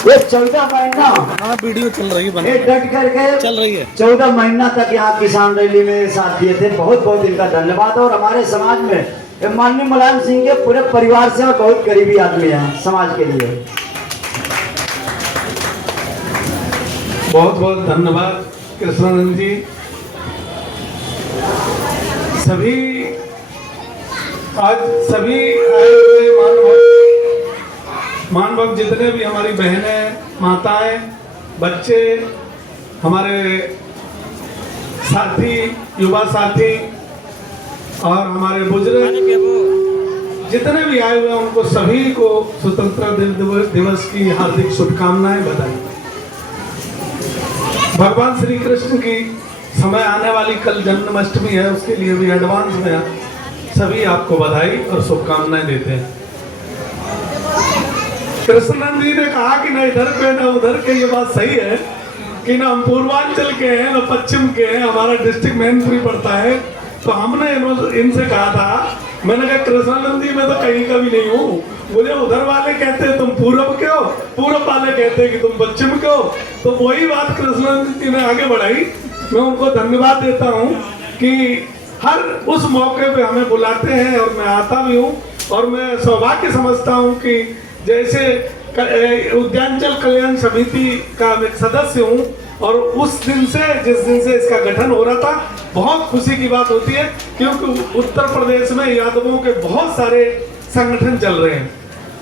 ये 14 महीना वीडियो चल रही है, ये डट करके चल रही है। 14 महीना तक यहाँ किसान रैली में साथ दिए थे। बहुत बहुत इनका धन्यवाद। और हमारे समाज में माननीय मुलायम सिंह के पूरे परिवार से और बहुत करीबी आदमी हैं समाज के लिए। बहुत बहुत धन्यवाद कृष्णानंद जी। आज सभी आए हुए मानवक जितने भी हमारी बहनें, माताएं, बच्चे, हमारे साथी, युवा साथी और हमारे बुजुर्ग जितने भी आए हुए हैं, उनको सभी को स्वतंत्रता दिवस की हार्दिक शुभकामनाएं, बधाई। भगवान श्री कृष्ण की समय आने वाली कल जन्माष्टमी है, उसके लिए भी एडवांस में सभी आपको बधाई और शुभकामनाएं देते हैं। कृष्णनंद जी ने कहा कि न इधर के न उधर के, ये बात सही है कि न हम पूर्वांचल के हैं न पश्चिम के हैं, हमारा डिस्ट्रिक्ट मैनपुरी पड़ता है। तो हमने इनसे कहा था, मैंने कहा कृष्णानंद जी मैं तो कहीं का भी नहीं हूँ, मुझे उधर वाले कहते हैं तुम पूरब के हो, पूरब वाले कहते हैं कि तुम पश्चिम के हो। तो वही बात कृष्णानंद जी ने आगे बढ़ाई। मैं उनको धन्यवाद देता हूँ कि हर उस मौके पे हमें बुलाते हैं और मैं आता भी हूँ। और मैं सौभाग्य समझता हूँ कि जैसे उद्यानचल कल्याण समिति का एक सदस्य हूँ, और उस दिन से जिस दिन से इसका गठन हो रहा था, बहुत खुशी की बात होती है क्योंकि उत्तर प्रदेश में यादवों के बहुत सारे संगठन चल रहे हैं।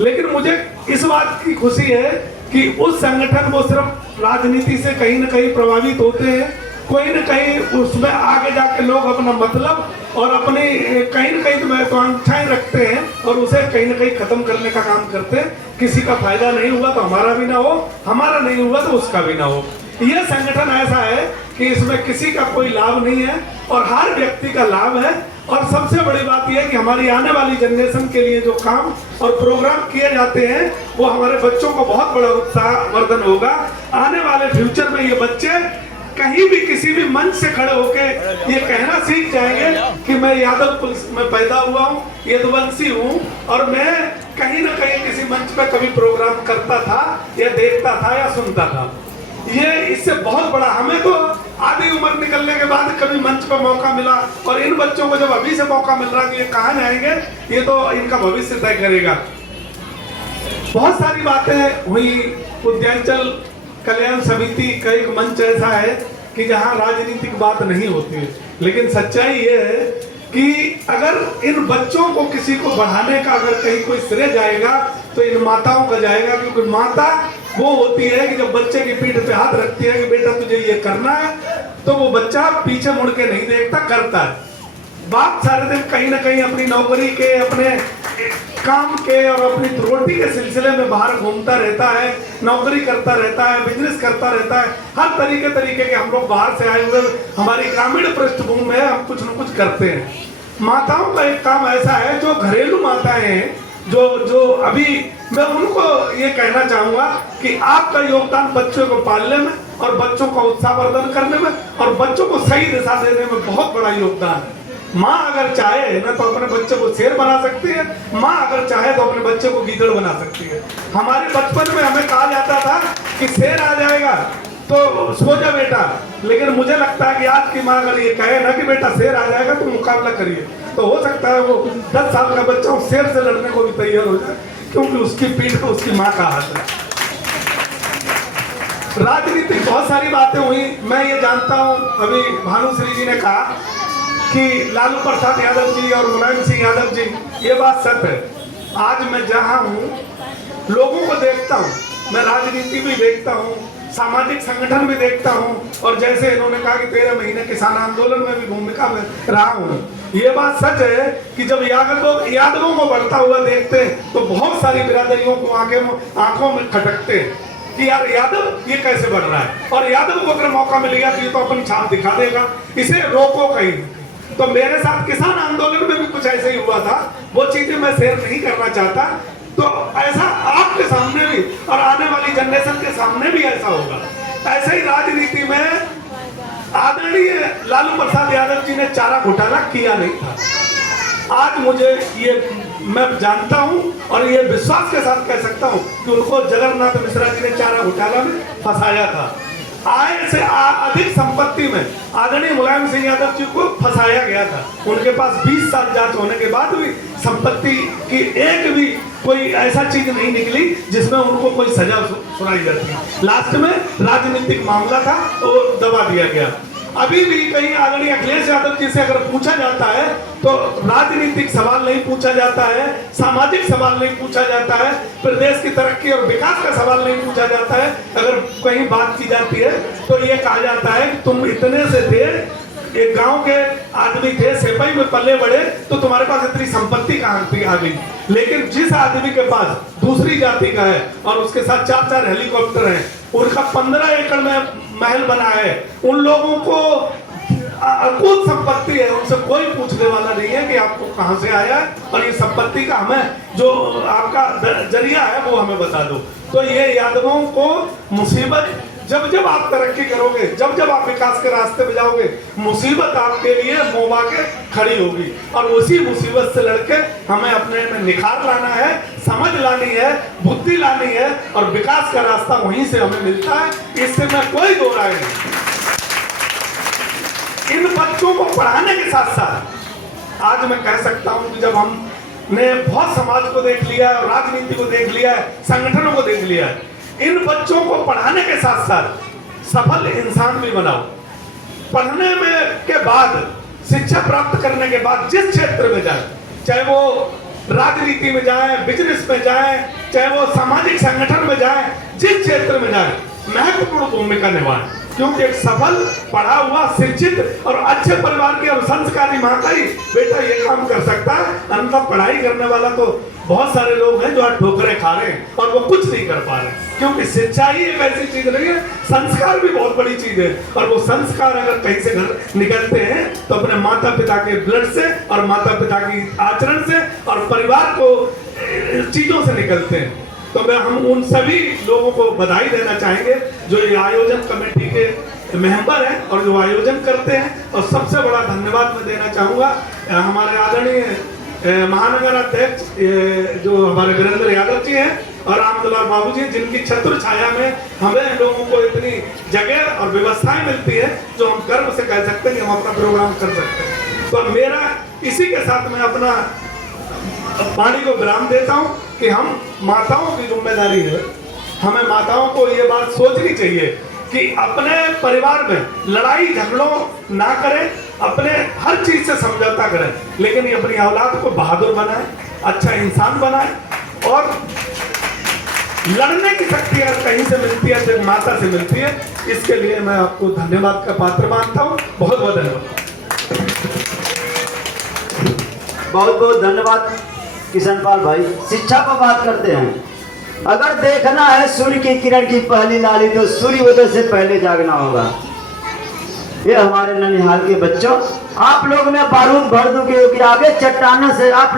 लेकिन मुझे इस बात की खुशी है कि उस संगठन वो सिर्फ राजनीति से कहीं न कहीं प्रभावित होते हैं, कोई न कहीं उसमें आगे जाके लोग अपना मतलब और अपनी कहीं न कहीं महत्वाकांक्षाएं रखते हैं और उसे कहीं न कहीं खत्म करने का काम करते हैं। किसी का फायदा नहीं हुआ तो हमारा भी ना हो, हमारा नहीं हुआ तो उसका भी ना हो। यह संगठन ऐसा है कि इसमें किसी का कोई लाभ नहीं है और हर व्यक्ति का लाभ है। और सबसे बड़ी बात यह है कि हमारी आने वाली जनरेशन के लिए जो काम और प्रोग्राम किए जाते हैं वो हमारे बच्चों को बहुत बड़ा उत्साह वर्धन होगा। आने वाले फ्यूचर में ये बच्चे कहीं भी किसी भी मंच से खड़े होके ये कहना सीख जाएंगे कि मैं यादवपुर में पैदा हुआ हूँ, यदुवंशी हूँ, और मैं कहीं ना कहीं किसी मंच पे कभी प्रोग्राम करता था या देखता था या सुनता था। ये इससे बहुत बड़ा, हमें तो आधी उम्र निकलने के बाद कभी मंच पे मौका मिला, और इन बच्चों को जब अभी से मौका मिल रहा है कि ये कहाँ जाएंगे, ये तो इनका भविष्य तय करेगा। बहुत सारी बातें हुई। उद्यानचल कल्याण समिति का एक मंच ऐसा है कि जहां राजनीतिक बात नहीं होती है, लेकिन सच्चाई ये है कि अगर इन बच्चों को किसी को बढ़ाने का अगर कहीं कोई श्रेय जाएगा तो इन माताओं का जाएगा, क्योंकि माता वो होती है कि जब बच्चे की पीठ पे हाथ रखती है कि बेटा तुझे ये करना है, तो वो बच्चा पीछे मुड़ के नहीं देखता, करता है। बाप सारे दिन कहीं ना कहीं अपनी नौकरी के, अपने काम के और अपनी रोटी के सिलसिले में बाहर घूमता रहता है, नौकरी करता रहता है, बिजनेस करता रहता है। हर तरीके के हम लोग बाहर से आए हुए हमारी ग्रामीण पृष्ठभूमि में हम कुछ न कुछ करते हैं। माताओं का एक काम ऐसा है, जो घरेलू माताएं हैं, जो अभी मैं उनको ये कहना चाहूंगा कि आपका योगदान बच्चों को पालने में और बच्चों का उत्साहवर्धन करने में और बच्चों को सही दिशा देने में बहुत बड़ा योगदान है। माँ अगर चाहे ना तो अपने बच्चे को शेर बना सकती है, माँ अगर चाहे तो अपने बच्चे को गीदड़ बना सकती है। हमारे बचपन में हमें कहा जाता था कि शेर आ जाएगा तो सो जा बेटा, लेकिन मुझे लगता है कि आज की माँ अगर ये कहे ना कि बेटा शेर आ जाएगा तो मुकाबला करिए, तो हो सकता है वो 10 साल का बच्चा उस शेर से लड़ने को भी तैयार हो जाए, क्योंकि उसकी पीठ पे उसकी माँ का हाथ है। राजनीतिक बहुत सारी बातें हुई। मैं ये जानता हूँ, अभी भानुश्री जी ने कहा कि लालू प्रसाद यादव जी और मुलायम सिंह यादव जी, ये बात सच है। आज मैं जहाँ हूँ लोगों को देखता हूँ, मैं राजनीति भी देखता हूँ, सामाजिक संगठन भी देखता हूँ, और जैसे इन्होंने कहा कि 13 महीने किसान आंदोलन में भी भूमिका में रहा हूँ। ये बात सच है कि जब यादवों को बढ़ता हुआ देखते हैं तो बहुत सारी बिरादरियों को आंखों में खटकते हैं कि यार यादव ये कैसे बढ़ रहा है, और यादव को अगर मौका मिलेगा तो ये तो अपनी छाप दिखा देगा, इसे रोको कहीं। तो मेरे साथ किसान आंदोलन में भी कुछ ऐसे ही हुआ था, वो चीजें मैं शेयर नहीं करना चाहता। तो ऐसा आपके सामने भी और आने वाली जनरेशन के सामने भी ऐसा होगा। ऐसे ही राजनीति में आदरणीय लालू प्रसाद यादव जी ने चारा घोटाला किया नहीं था। आज मुझे ये मैं जानता हूं और ये विश्वास के साथ कह सकता हूं कि उनको जगन्नाथ मिश्रा जी ने चारा घोटाला में फंसाया था। आय से अधिक संपत्ति में आदरणीय मुलायम सिंह यादव जी को फंसाया गया था। उनके पास 20 साल जांच होने के बाद भी संपत्ति की एक भी कोई ऐसा चीज नहीं निकली जिसमें उनको कोई सजा सुनाई जाती। लास्ट में राजनीतिक मामला था तो दबा दिया गया। अभी भी कहीं आदरणीय अखिलेश यादव जी से अगर पूछा जाता है तो राजनीतिक सवाल नहीं पूछा जाता है, सामाजिक सवाल नहीं पूछा जाता है, प्रदेश की तरक्की और विकास का सवाल नहीं पूछा जाता है। अगर कहीं बात की जाती है तो ये कहा जाता है कि तुम इतने से थे, एक गांव के आदमी थे, सेपई में पले बड़े, तो तुम्हारे पास इतनी संपत्ति कहां थी आ गई। लेकिन जिस आदमी के पास दूसरी जाति का है और उसके साथ 4-4 हेलीकॉप्टर हैं, उनका 15 एकड़ में महल बना है, उन लोगों को अकुत संपत्ति है, उनसे कोई पूछने वाला नहीं है कि आपको कहां से आया है और ये संपत्ति का हमें जो आपका जरिया है वो हमें बता दो। तो ये यादवों को मुसीबत, जब जब आप तरक्की करोगे, जब जब आप विकास के रास्ते पे जाओगे, मुसीबत आपके लिए मोबा के खड़ी होगी और उसी मुसीबत से लड़के हमें अपने में निखार लाना है, समझ लानी है, बुद्धि लानी है और विकास का रास्ता वहीं से हमें मिलता है। इससे मैं कोई दो राय नहीं। इन बच्चों को पढ़ाने के साथ साथ आज मैं कह सकता हूं कि जब हमने बहुत समाज को देख लिया है, राजनीति को देख लिया है, संगठनों को देख लिया है, इन बच्चों को पढ़ाने के साथ साथ सफल इंसान भी बनाओ। पढ़ने में के बाद, शिक्षा प्राप्त करने के बाद जिस क्षेत्र में जाए, चाहे वो राजनीति में जाए, बिजनेस में जाए, चाहे वो सामाजिक संगठन में जाए, जिस क्षेत्र में जाए महत्वपूर्ण भूमिका निभाए। क्योंकि एक सफल, पढ़ा हुआ, शिक्षित और अच्छे परिवार के और संस्कारी माँ का ही बेटा ये काम कर सकता है। अन्यथा पढ़ाई करने वाला तो बहुत सारे लोग हैं जो आज ठोकरें खा रहे हैं और वो कुछ नहीं कर पा रहे, क्योंकि शिक्षा ही एक ऐसी चीज नहीं है, संस्कार भी बहुत बड़ी चीज है। और वो संस्कार अगर कहीं से घर निकलते हैं तो अपने माता पिता के ब्लड से और माता पिता की आचरण से और परिवार को चीजों से निकलते हैं। तो मैं हम उन सभी लोगों को बधाई देना चाहेंगे जो ये आयोजन कमेटी के मेंबर हैं और जो आयोजन करते हैं। और सबसे बड़ा धन्यवाद मैं देना चाहूँगा हमारे आदरणीय महानगर अध्यक्ष जो हमारे वीरेंद्र यादव जी हैं और रामदुलार बाबू जी, जिनकी छत्र छाया में हमें लोगों को इतनी जगह और व्यवस्थाएं मिलती है जो हम गर्व से कह सकते हैं कि हम अपना प्रोग्राम कर सकते हैं। तो मेरा इसी के साथ मैं अपना वाणी को विराम देता हूं कि हम माताओं की जिम्मेदारी है, हमें माताओं को ये बात सोचनी चाहिए कि अपने परिवार में लड़ाई झगड़ों ना करें, अपने हर चीज से समझौता करें, लेकिन ये अपनी औलाद को बहादुर बनाए, अच्छा इंसान बनाए। और लड़ने की शक्ति अगर कहीं से मिलती है तो माता से मिलती है। इसके लिए मैं आपको धन्यवाद का पात्र मानता हूँ। बहुत बहुत धन्यवाद। बहुत बहुत धन्यवाद किशन पाल भाई। शिक्षा पर बात करते हैं। अगर देखना है सूर्य की किरण की पहली लाली तो सूर्योदय से पहले जागना होगा। ये हमारे ननिहाल के बच्चों, आप लोग ने बारूद भर दोगे कि आगे चट्टानों से आप